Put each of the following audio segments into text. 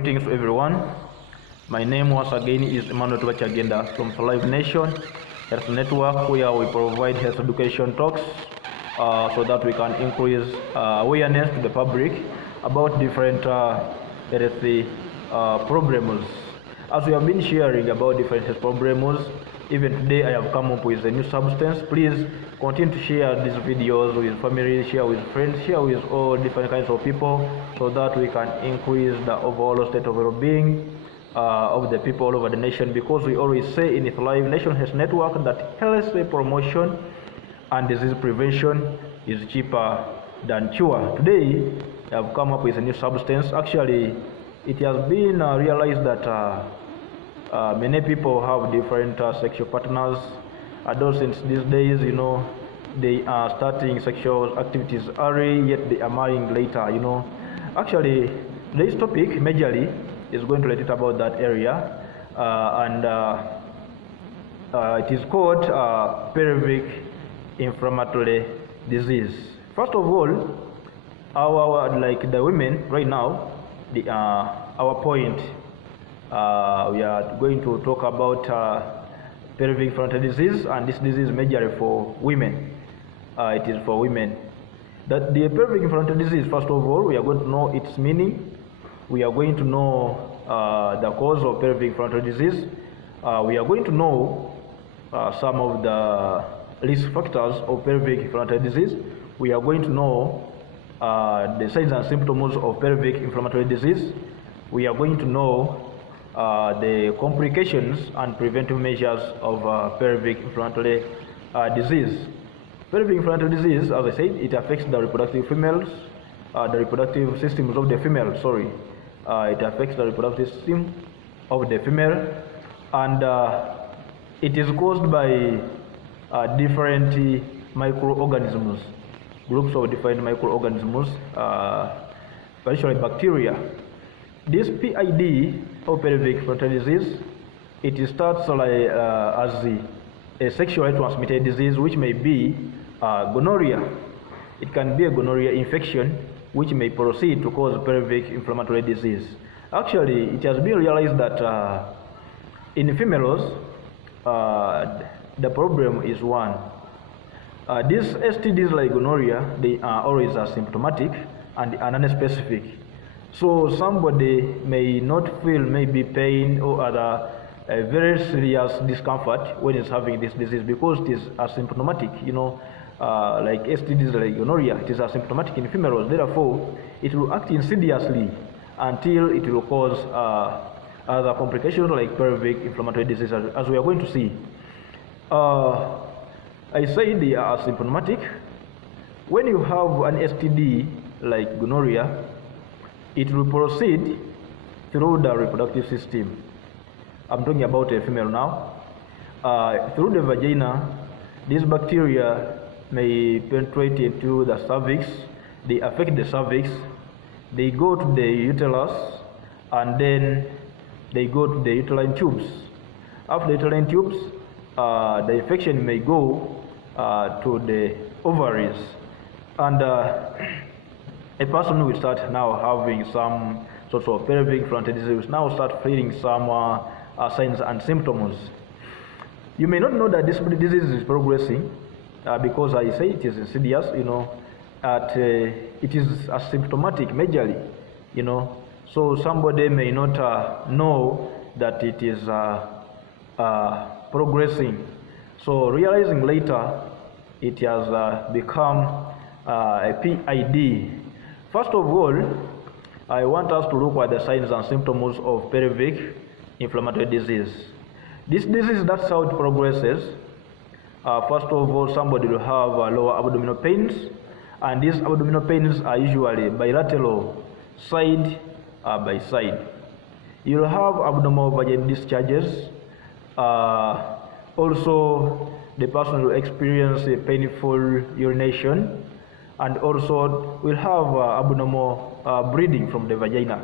Greetings to everyone. My name once again is tebakyagenda from Live Nation Health Network, where we provide health education talks so that we can increase awareness to the public about different health problems. As we have been sharing about different health problems, even today I have come up with a new substance. Please continue to share these videos with family, share with friends, share with all different kinds of people, so that we can increase the overall state of well-being of the people all over the nation. Because we always say in the Live Nation Health Network that health promotion and disease prevention is cheaper than cure. Today I have come up with a new substance. Actually, it has been realized that many people have different sexual partners. Adolescents these days, they are starting sexual activities early, yet they are marrying later. Actually, today's topic majorly is going to relate about that area, and it is called pelvic inflammatory disease. First of all, the women right now, our point. We are going to talk about pelvic inflammatory disease, and this disease is majorly for women. It is for women. That the pelvic inflammatory disease, first of all, we are going to know its meaning. We are going to know the cause of pelvic inflammatory disease. We are going to know some of the risk factors of pelvic inflammatory disease. We are going to know the signs and symptoms of pelvic inflammatory disease. We are going to know the complications and preventive measures of pelvic inflammatory disease. Pelvic inflammatory disease, as I said, it affects the reproductive systems of the female. It affects the reproductive system of the female, and it is caused by different microorganisms, groups of different microorganisms, especially bacteria. This PID, or pelvic inflammatory disease, it starts as a sexually transmitted disease, which may be gonorrhea. It can be a gonorrhea infection, which may proceed to cause pelvic inflammatory disease. Actually, it has been realized that in females, the problem is one. These STDs like gonorrhea, they are always asymptomatic and non-specific. So somebody may not feel maybe pain or other very serious discomfort when it's having this disease, because it is asymptomatic. Like STDs like gonorrhea, it is asymptomatic in females. Therefore, it will act insidiously until it will cause other complications like pelvic inflammatory disease, as we are going to see. I say they are asymptomatic. When you have an STD like gonorrhea, it will proceed through the reproductive system. I'm talking about a female now. Through the vagina, these bacteria may penetrate into the cervix. They affect the cervix. They go to the uterus, and then they go to the uterine tubes. After the uterine tubes, the infection may go to the ovaries, and a person will start now having some sort of pelvic inflammatory disease, now start feeling some signs and symptoms. You may not know that this disease is progressing because I say it is insidious, it is asymptomatic majorly, so somebody may not know that it is progressing. So realizing later, it has become a PID. First of all, I want us to look at the signs and symptoms of pelvic inflammatory disease. This disease, that's how it progresses. First of all, somebody will have lower abdominal pains, and these abdominal pains are usually bilateral, side by side. You'll have abdominal vaginal discharges. Also, the person will experience a painful urination, and also will have abnormal bleeding from the vagina.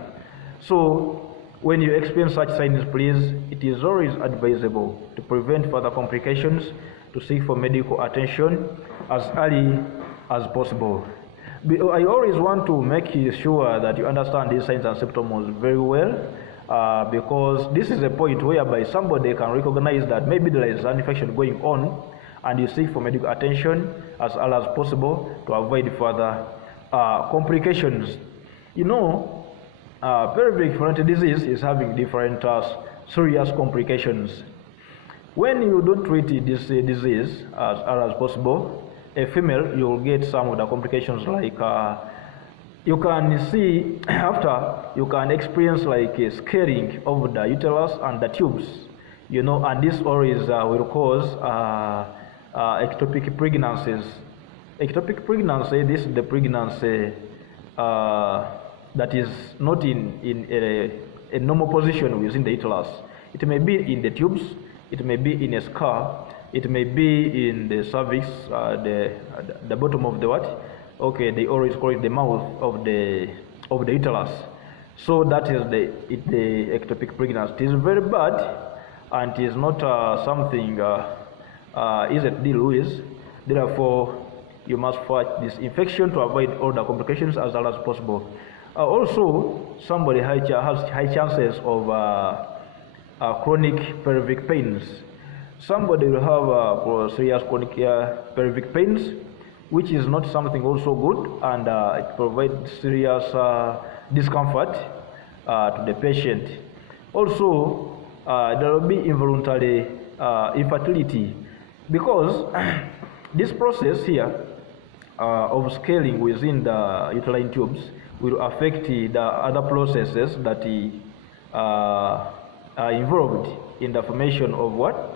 So when you experience such signs, please, it is always advisable to prevent further complications, to seek for medical attention as early as possible. I always want to make sure that you understand these signs and symptoms very well, because this is a point whereby somebody can recognize that maybe there is an infection going on, and you seek for medical attention as early as possible to avoid further complications. You know, pelvic inflammatory disease is having different serious complications. When you don't treat this disease as early as possible, a female, you will get some of the complications like you can see after, you can experience like a scarring of the uterus and the tubes, you know, and this always will cause ectopic pregnancies. Ectopic pregnancy, this is the pregnancy that is not in a normal position within the uterus. It may be in the tubes, it may be in a scar, it may be in the cervix, the bottom of the what? Okay, they always call it the mouth of the uterus. So that is the ectopic pregnancy. It is very bad, and it is not something easy to deal with. Therefore, you must fight this infection to avoid all the complications as early as possible. Also, somebody has high chances of chronic pelvic pains. Somebody will have serious chronic pelvic pains, which is not something also good, and it provides serious discomfort to the patient. Also, there will be involuntary infertility, because this process here of scaling within the uterine tubes will affect the other processes that are involved in the formation of what?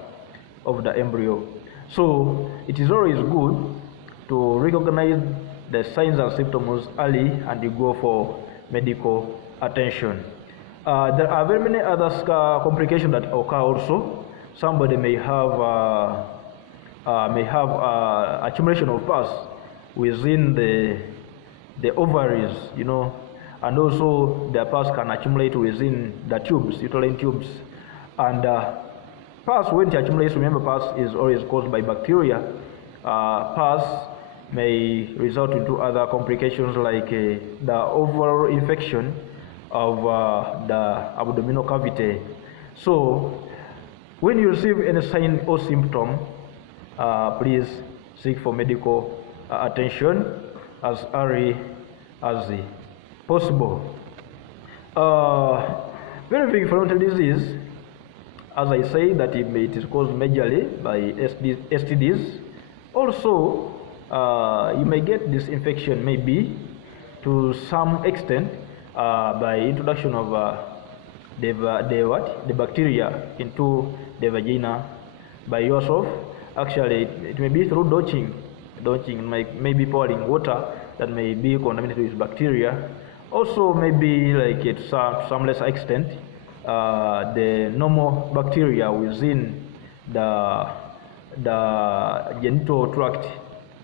Of the embryo. So it is always good to recognize the signs and symptoms early and you go for medical attention. There are very many other complications that occur also. Somebody may have accumulation of pus within the ovaries, you know, and also the pus can accumulate within the tubes, uterine tubes. And pus, when it accumulates, remember pus is always caused by bacteria. Pus may result into other complications like the overall infection of the abdominal cavity. So when you receive any sign or symptom, please seek for medical attention as early as possible. Pelvic inflammatory disease, as I say, that it is caused majorly by STDs. Also, you may get this infection maybe to some extent by introduction of the bacteria into the vagina by yourself. Actually, it may be through douching maybe pouring water that may be contaminated with bacteria. Also, maybe like to some less extent, the normal bacteria within the genital tract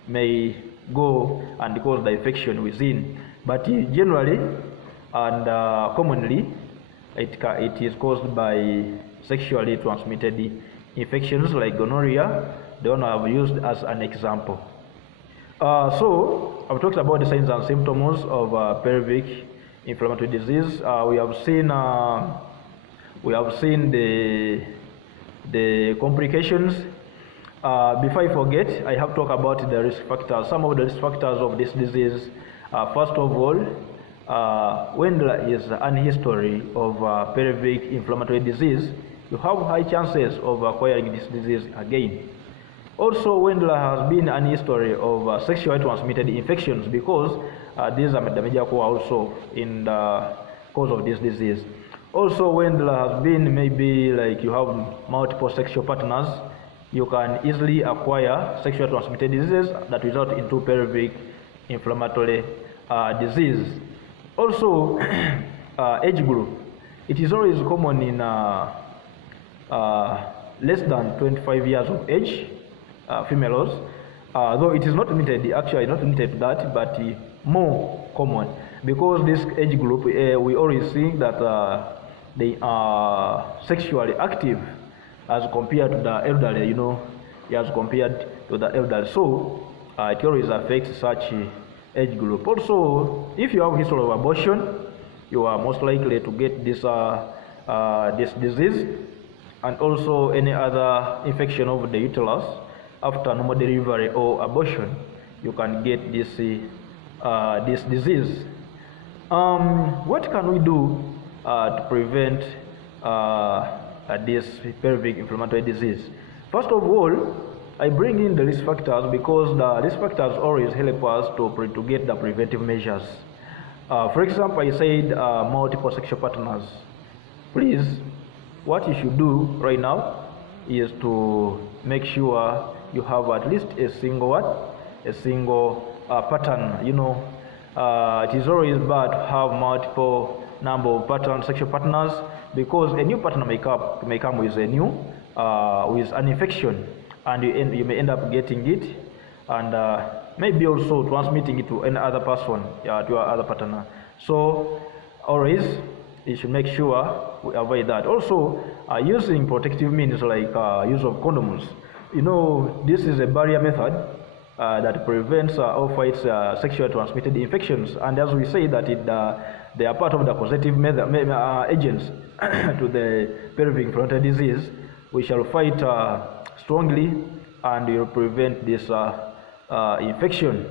may go and cause the infection within. But generally and commonly, it is caused by sexually transmitted infections like gonorrhea, the one I've used as an example. So I've talked about the signs and symptoms of pelvic inflammatory disease. We have seen the complications. Before I forget, I have talked about the risk factors. Some of the risk factors of this disease. First of all, when there is an history of pelvic inflammatory disease, you have high chances of acquiring this disease again. Also, when there has been an history of sexually transmitted infections, because these are the major cause also in the cause of this disease. Also, when there has been maybe like you have multiple sexual partners, you can easily acquire sexually transmitted diseases that result into pelvic inflammatory disease. Also, age group. It is always common in less than 25 years of age. Females, though it is not limited, actually not limited to that, but more common, because this age group, we always see that they are sexually active as compared to the elderly, you know, as compared to the elderly. So it always affects such age group. Also, if you have history of abortion, you are most likely to get this disease, and also any other infection of the uterus after normal delivery or abortion, you can get this disease. What can we do to prevent this pelvic inflammatory disease? First of all, I bring in the risk factors, because the risk factors always help us to get the preventive measures. For example, I said multiple sexual partners. Please, what you should do right now is to make sure you have at least a single pattern. You know, it is always bad to have multiple number of sexual partners, because a new partner may come with a new with an infection, and you may end up getting it, and maybe also transmitting it to any other person, to your other partner. So always you should make sure we avoid that. Also, using protective means like use of condoms. You know, this is a barrier method that prevents or fights sexually transmitted infections, and as we say that they are part of the causative agents to the pelvic inflammatory disease. We shall fight strongly, and will prevent this infection.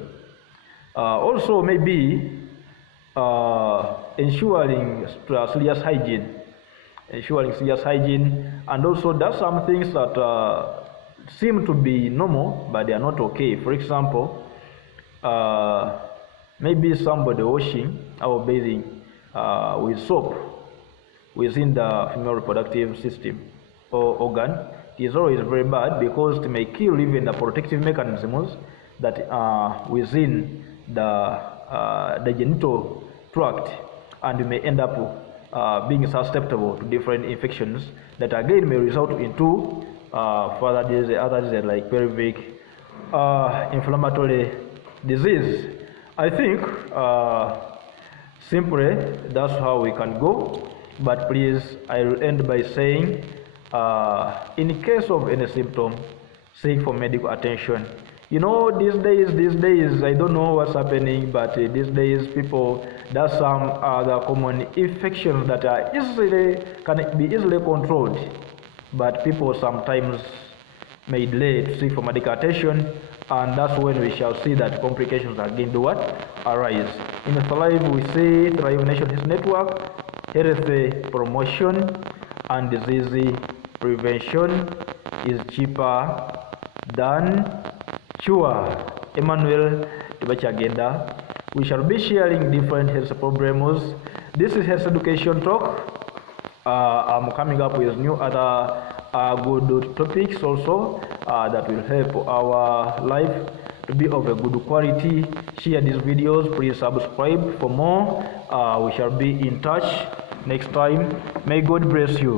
Also, maybe ensuring serious hygiene, and also there's some things that seem to be normal but they are not okay. For example, maybe somebody washing or bathing with soap within the female reproductive system or organ is always very bad, because it may kill even the protective mechanisms that are within the genital tract, and you may end up being susceptible to different infections that again may result into further disease, other diseases like pelvic inflammatory disease. I think simply that's how we can go. But please, I will end by saying, in case of any symptom, seek for medical attention. You know, these days, I don't know what's happening, but these days there's some other common infections that can be easily controlled, but people sometimes may delay to seek for medical attention, and that's when we shall see that complications are going to arise. In Thrive, we say Thrive Nation Health Network, health promotion and disease prevention is cheaper than cure. Emmanuel, tebakyagenda. We shall be sharing different health problems. This is Health Education Talk. I'm coming up with new other good topics also that will help our life to be of a good quality. Share these videos. Please subscribe for more. We shall be in touch next time. May God bless you.